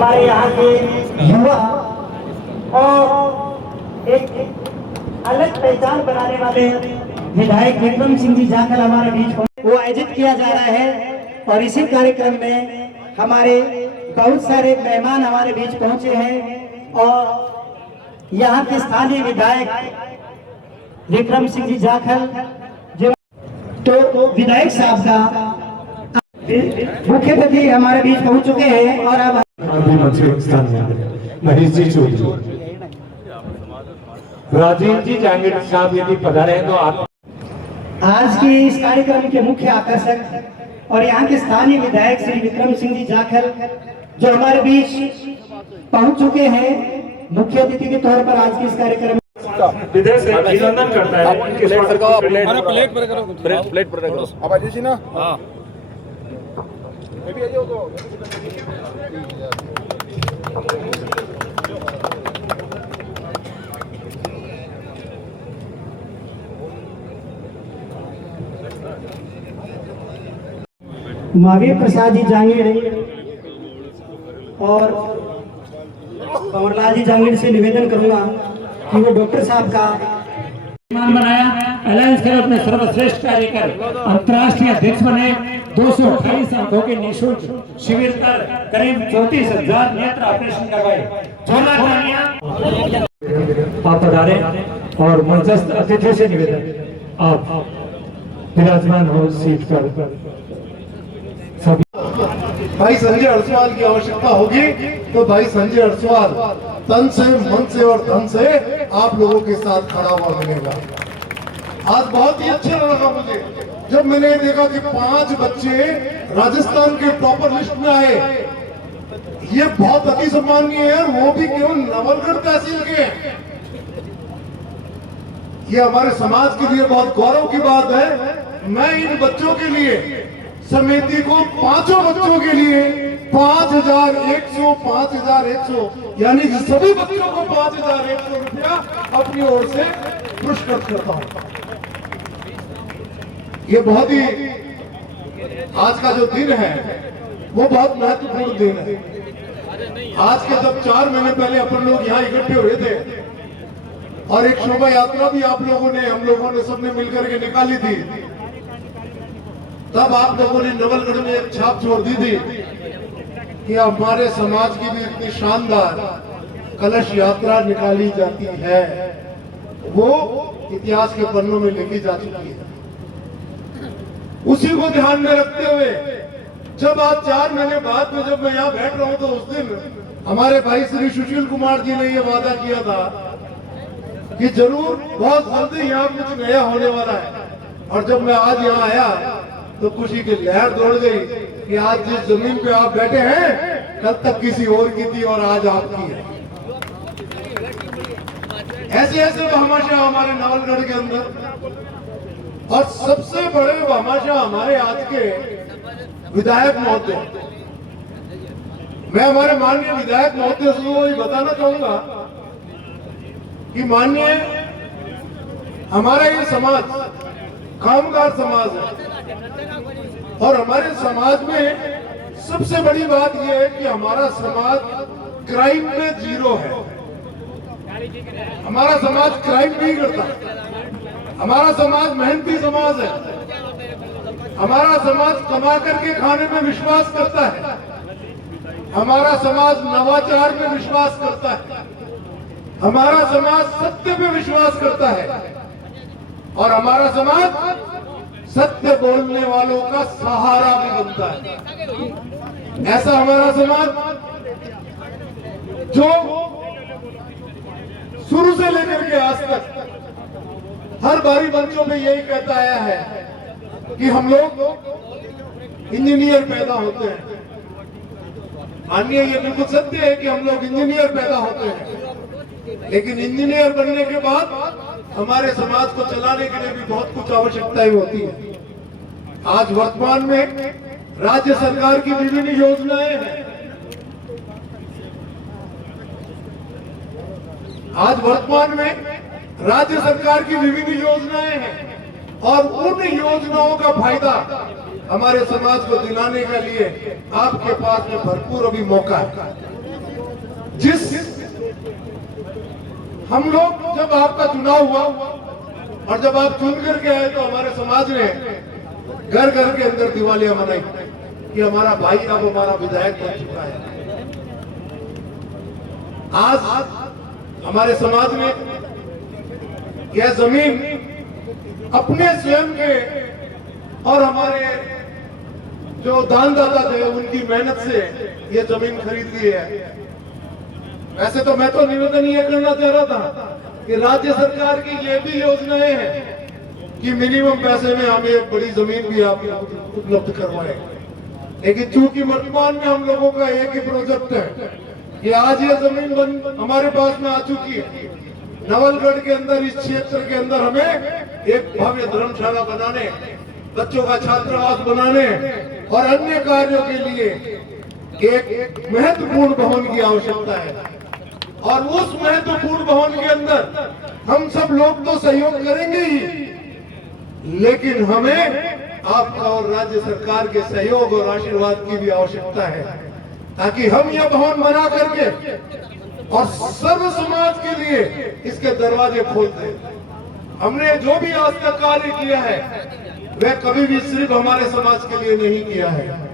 हमारे यहाँ के युवा और एक अलग पहचान बनाने वाले विधायक विक्रम सिंह जी जाखल हमारे बीच वो आयोजित किया जा रहा है। और इसी कार्यक्रम में हमारे बहुत सारे मेहमान हमारे बीच पहुंचे हैं और यहाँ के स्थानीय विधायक विक्रम सिंह जी जाखल जो तो विधायक साहब का मुख्य अतिथि हमारे बीच पहुंच चुके हैं। और अब महेश जी चौधरी, राजीव जी जांगीर साहब यदि पधारे हैं तो आप आज के इस कार्यक्रम के मुख्य आकर्षक और यहाँ के स्थानीय विधायक श्री विक्रम सिंह जी जाखल जो हमारे बीच पहुंच चुके हैं मुख्य अतिथि के तौर पर आज के इस कार्यक्रम विदेश से अभिनंदन करता है। प्लेट पर करो अब आजी जी ना। हाँ भी आइए तो महावीर प्रसाद जी जांगीर और कंवरलाल जी जांगीर से निवेदन करूंगा कि वो डॉक्टर साहब का बनाया। अलायंस क्लब में सर्वश्रेष्ठ कार्य कर अंतर्राष्ट्रीय अध्यक्ष बने। 228 अंकों के निःशुल्क शिविर कर करीब 34,000 नेत्र ऑपरेशन करवाए। आप पधारे और मंचस्थ अतिथि से निवेदन आप विराजमान हो सीट पर। भाई संजय अरसवाल की आवश्यकता होगी तो भाई संजय अरसवाल तन से मन से और धन से आप लोगों के साथ खड़ा हुआ मिलेगा। आज बहुत ही अच्छा लगा मुझे जब मैंने देखा कि 5 बच्चे राजस्थान के टॉपर लिस्ट में आए। ये बहुत अति सम्माननीय है, वो भी केवल नवलगढ़ तहसील के। ये हमारे समाज के लिए बहुत गौरव की बात है। मैं इन बच्चों के लिए समिति को 5 बच्चों के लिए 5,100 यानी कि सभी बच्चों को 5,100 रुपया अपनी ओर से पुरस्कृत करता हूं। ये बहुत ही आज का जो दिन है वो बहुत महत्वपूर्ण दिन है। आज के जब 4 महीने पहले अपन लोग यहाँ इकट्ठे हुए थे और एक शोभा यात्रा भी आप लोगों ने हम लोगों ने सबने मिलकर के निकाली थी, तब आप लोगों ने नवलगढ़ में एक छाप छोड़ दी थी कि हमारे समाज की भी इतनी शानदार कलश यात्रा निकाली जाती है, वो इतिहास के पन्नों में लिखी जा चुकी है। उसी को ध्यान में रखते हुए जब आज 4 महीने बाद में जब मैं यहाँ बैठ रहा हूँ तो उस दिन हमारे भाई श्री सुशील कुमार जी ने ये वादा किया था कि जरूर बहुत जल्दी यहाँ कुछ नया होने वाला है। और जब मैं आज यहाँ आया तो खुशी की लहर दौड़ गई कि आज जिस जमीन पे आप बैठे हैं कल तक किसी और की थी और आज आपकी है। ऐसे ऐसे भामाशाह हमारे नवलगढ़ के अंदर और सबसे बड़े भामाशाह हमारे आज के विधायक महोदय। मैं हमारे माननीय विधायक महोदय को ये बताना चाहूंगा कि माननीय हमारा ये समाज कामगार समाज है और हमारे समाज में सबसे बड़ी बात यह है कि हमारा समाज क्राइम में 0 है। हमारा समाज क्राइम नहीं करता। हमारा समाज मेहनती समाज है। हमारा समाज कमा करके खाने में विश्वास करता है। हमारा समाज नवाचार में विश्वास करता है। हमारा समाज सत्य में विश्वास करता है और हमारा समाज सत्य बोलने वालों का सहारा भी बनता है। ऐसा हमारा समाज जो शुरू से लेकर के आज तक हर बारी मंचों में यही कहता आया है कि हम लोग इंजीनियर पैदा होते हैं। मानिए ये बिल्कुल सत्य है कि हम लोग इंजीनियर पैदा होते हैं, लेकिन इंजीनियर बनने के बाद हमारे समाज को चलाने के लिए भी बहुत कुछ आवश्यकताएं होती है। आज वर्तमान में राज्य सरकार की विभिन्न योजनाएं हैं। आज वर्तमान में राज्य सरकार की विभिन्न योजनाएं हैं और उन योजनाओं का फायदा हमारे समाज को दिलाने के लिए आपके पास में भरपूर अभी मौका है। जिस हम लोग जब आपका चुनाव हुआ और जब आप चुन करके आए तो हमारे समाज ने घर घर के अंदर दिवालियां मनाई कि हमारा भाई अब हमारा विधायक बन चुका है। आज हमारे समाज में यह जमीन अपने स्वयं के और हमारे जो दानदाता थे उनकी मेहनत से ये जमीन खरीद ली है। वैसे तो मैं तो निवेदन ये करना चाह रहा था कि राज्य सरकार की ये भी योजनाएं हैं कि मिनिमम पैसे में हमें एक बड़ी जमीन भी आप उपलब्ध करवाएं, लेकिन चूंकि वर्तमान में हम लोगों का एक ही प्रोजेक्ट है कि आज ये जमीन हमारे पास में आ चुकी है। नवलगढ़ के अंदर इस क्षेत्र के अंदर हमें एक भव्य धर्मशाला बनाने, बच्चों का छात्रावास बनाने और अन्य कार्यों के लिए एक महत्वपूर्ण भवन की आवश्यकता है। और उस महत्वपूर्ण भवन के अंदर हम सब लोग तो सहयोग करेंगे ही, लेकिन हमें आपका और राज्य सरकार के सहयोग और आशीर्वाद की भी आवश्यकता है, ताकि हम यह भवन बना करके और सर्व समाज के लिए इसके दरवाजे खोल दें। हमने जो भी आज तक कार्य किया है वह कभी भी सिर्फ हमारे समाज के लिए नहीं किया है।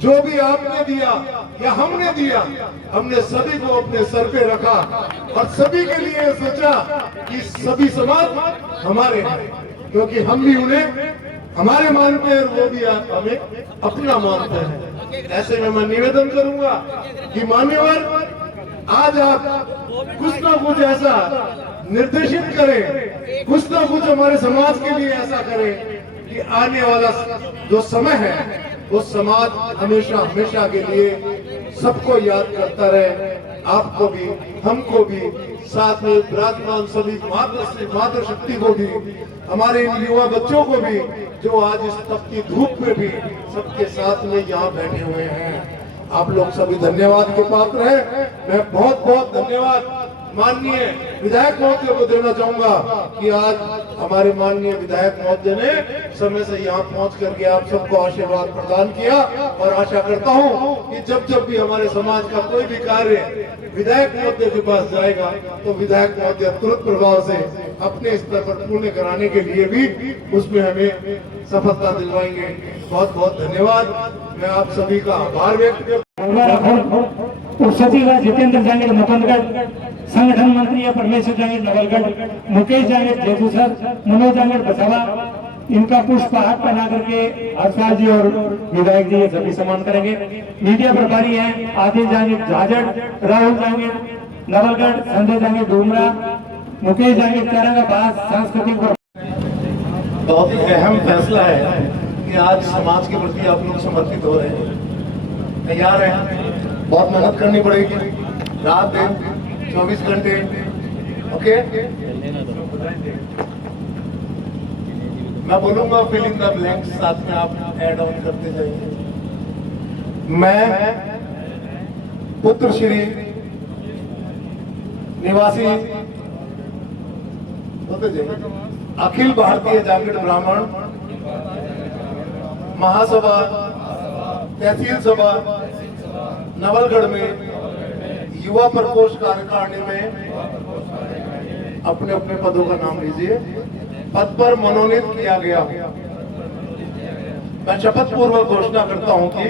जो भी आपने दिया या हमने दिया, हमने सभी को अपने सर पे रखा और सभी के लिए सोचा कि सभी समाज हमारे हैं, क्योंकि हम भी उन्हें हमारे मानते हैं और वो भी हमें अपना मानते हैं। ऐसे में मैं निवेदन करूंगा कि मान्यवर आज आप कुछ ना कुछ ऐसा निर्देशित करें, कुछ ना कुछ हमारे समाज के लिए ऐसा करें कि आने वाला जो समय है वो समाज हमेशा हमेशा के लिए सबको याद करता रहे, आपको भी हमको भी, साथ में विराजमान सभी मातृ शक्ति को भी, हमारे इन युवा बच्चों को भी जो आज इस तपती धूप में भी सबके साथ में यहाँ बैठे हुए हैं। आप लोग सभी धन्यवाद के पात्र हैं। मैं बहुत बहुत धन्यवाद माननीय विधायक महोदय को देना चाहूंगा कि आज हमारे माननीय विधायक महोदय ने समय से यहाँ पहुंच करके आप सबको आशीर्वाद प्रदान किया। और आशा करता हूँ कि जब भी हमारे समाज का कोई भी कार्य विधायक महोदय के पास जाएगा तो विधायक महोदय तुरंत प्रभाव से अपने स्तर पर पूर्ण कराने के लिए भी उसमें हमें सफलता दिलवाएंगे। बहुत बहुत धन्यवाद। मैं आप सभी का आभार व्यक्त सचिव जितेंद्र जांगीर मुकुंदगढ़, संगठन मंत्री है परमेश्वर जांगीर नवलगढ़, मुकेश जांगीर जयपुर, मनोज जांगीर बचावा, इनका पुष्पहार पहना करके हर्षपाल जी और विधायक जी ये सभी सम्मान करेंगे। मीडिया प्रभारी हैं आदिल जांगीर झाझड़, राहुल जांगीर नवलगढ़, संजय जांगीर डूमरा, मुकेश जांगीर औरंगाबाद। सांस्कृतिक बहुत ही अहम फैसला है कि आज समाज के प्रति आप लोग समर्पित हो रहे हैं, तैयार हैं। बहुत मेहनत करनी पड़ेगी, रात दिन 24 घंटे। ओके, मैं बोलूंगा फिल इन द ब्लैंक्स, साथ में आप ऐड ऑन करते जाइए। मैं पुत्र श्री निवासी होते जाइए अखिल भारतीय जागृत ब्राह्मण महासभा तहसील सभा नवलगढ़ में युवा प्रकोष्ठ कार्यकारिणी में अपने अपने पदों का नाम लीजिए। पद पर मनोनीत किया गया। मैं शपथ पूर्वक घोषणा करता हूं कि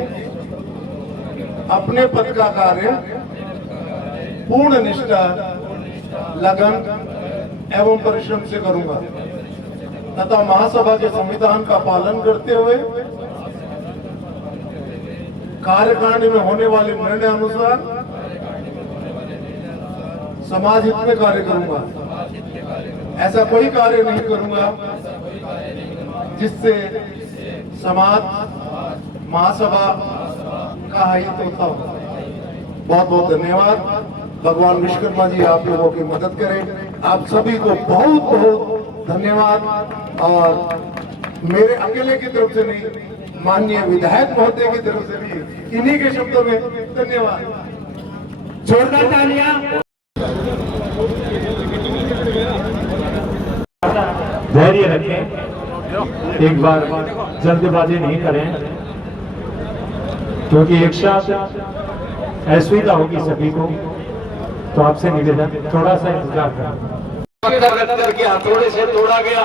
अपने पद का कार्य पूर्ण निष्ठा, लगन एवं परिश्रम से करूंगा तथा महासभा के संविधान का पालन करते हुए कार्यकारिणी में होने वाले निर्णय अनुसार समाज हित में कार्य करूंगा। ऐसा कोई कार्य नहीं करूंगा जिससे समाज महासभा का हित होता हो। बहुत बहुत धन्यवाद। भगवान विश्वकर्मा जी आप लोगों की मदद करें। आप सभी को बहुत बहुत धन्यवाद। और मेरे अकेले की तरफ से नहीं, माननीय विधायक महोदय की तरफ से भी इन्हीं के शब्दों में धन्यवाद। जोरदार तालियां। धैर्य रखें, एक बार जल्दबाजी नहीं करें, क्योंकि एक साथ असुविधा होगी सभी को। तो आपसे निवेदन थोड़ा सा इंतजार करें। के हथौड़े से तोड़ा गया।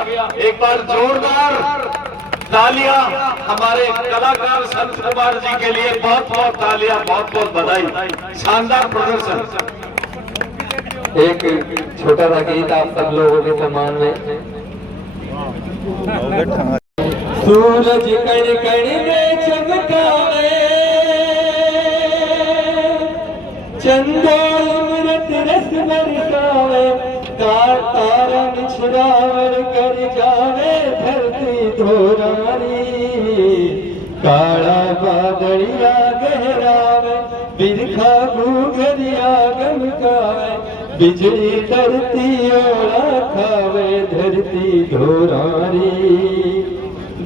एक बार जोरदार तालियां हमारे कलाकार संत कुमार जी के लिए, बहुत बहुत तालियां, बहुत बहुत बधाई, शानदार प्रदर्शन। एक छोटा सा गीत आप सब लोगों के सम्मान में। सूरज कण कण में चमकावे, चंदा अमृत रस बरसावे, तारा निछरावर कर जावे धरती धोरारी, काला बादलिया गहरावे, बिरखा घूघरिया गमकावे, बिजली धरती ओला खावे, धरती धोरारी,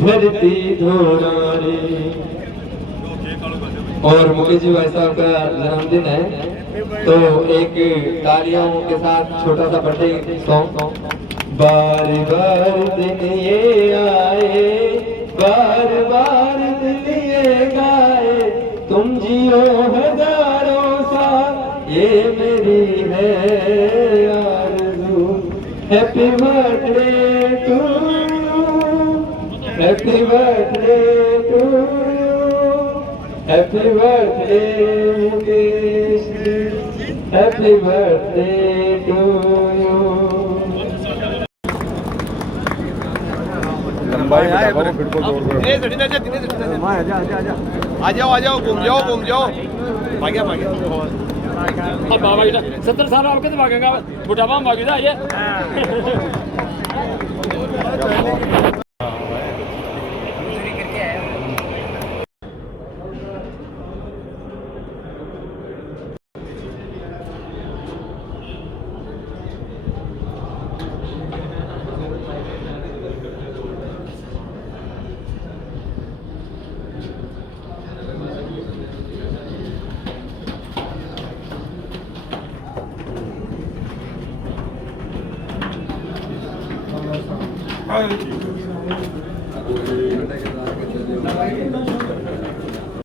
धरती धोरारी। और मुकेश जी भाई साहब का जन्मदिन है, तो एक तालियों के साथ छोटा सा बर्थडे सॉन्ग। बार बार दिन ये आए, बार बार दिन ये गाए, तुम जियो हजारों साल, ये मेरी है आरज़ू। Happy birthday to you, happy birthday to you, happy birthday Mukesh ji, happy birthday to you. आ जाओ घूम जाओ भाग्या 70 साल आपके तो भागेगा, बुढ़ापा में भागेगा ये। Ay.